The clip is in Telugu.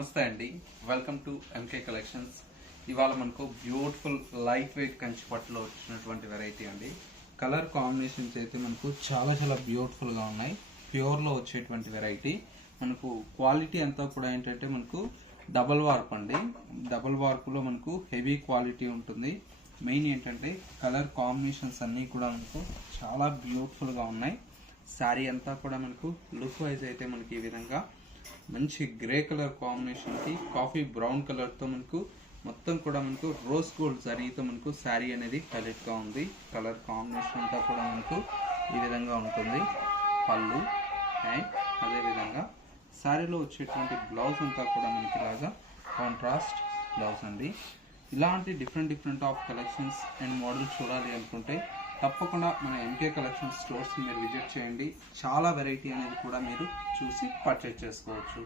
నమస్తే అండి, వెల్కమ్ టు ఎంకే కలెక్షన్స్. ఇవాళ మనకు బ్యూటిఫుల్ లైట్ వెయిట్ కంచి పట్టులో వచ్చినటువంటి వెరైటీ అండి. కలర్ కాంబినేషన్స్ అయితే మనకు చాలా చాలా బ్యూటిఫుల్గా ఉన్నాయి. ప్యూర్లో వచ్చేటువంటి వెరైటీ. మనకు క్వాలిటీ అంతా కూడా ఏంటంటే మనకు డబల్ వార్ప్ అండి. డబల్ వార్ప్లో మనకు హెవీ క్వాలిటీ ఉంటుంది. మెయిన్ ఏంటంటే కలర్ కాంబినేషన్స్ అన్నీ కూడా మనకు చాలా బ్యూటిఫుల్గా ఉన్నాయి. శారీ అంతా కూడా మనకు లుక్ వైజ్ అయితే మనకి ఈ విధంగా మంచి గ్రే కలర్ కాంబినేషన్కి కాఫీ బ్రౌన్ కలర్తో మనకు మొత్తం కూడా మనకు రోజ్ గోల్డ్ జరీతో మనకు శారీ అనేది హైలైట్గా ఉంది. కలర్ కాంబినేషన్ అంతా కూడా మనకు ఈ విధంగా ఉంటుంది. పళ్ళు అండ్ అదేవిధంగా శారీలో వచ్చేటువంటి బ్లౌజ్ అంతా కూడా మనకి ఇలాగా కాంట్రాస్ట్ బ్లౌజ్ అండి. ఇలాంటి different of collections and models చూడాలి అనుకుంటే తప్పకుండా మన ఎంకే కలెక్షన్ స్టోర్స్ మీరు విజిట్ చేయండి. చాలా వెరైటీ అనేది కూడా మీరు చూసి పర్చేజ్ చేసుకోవచ్చు.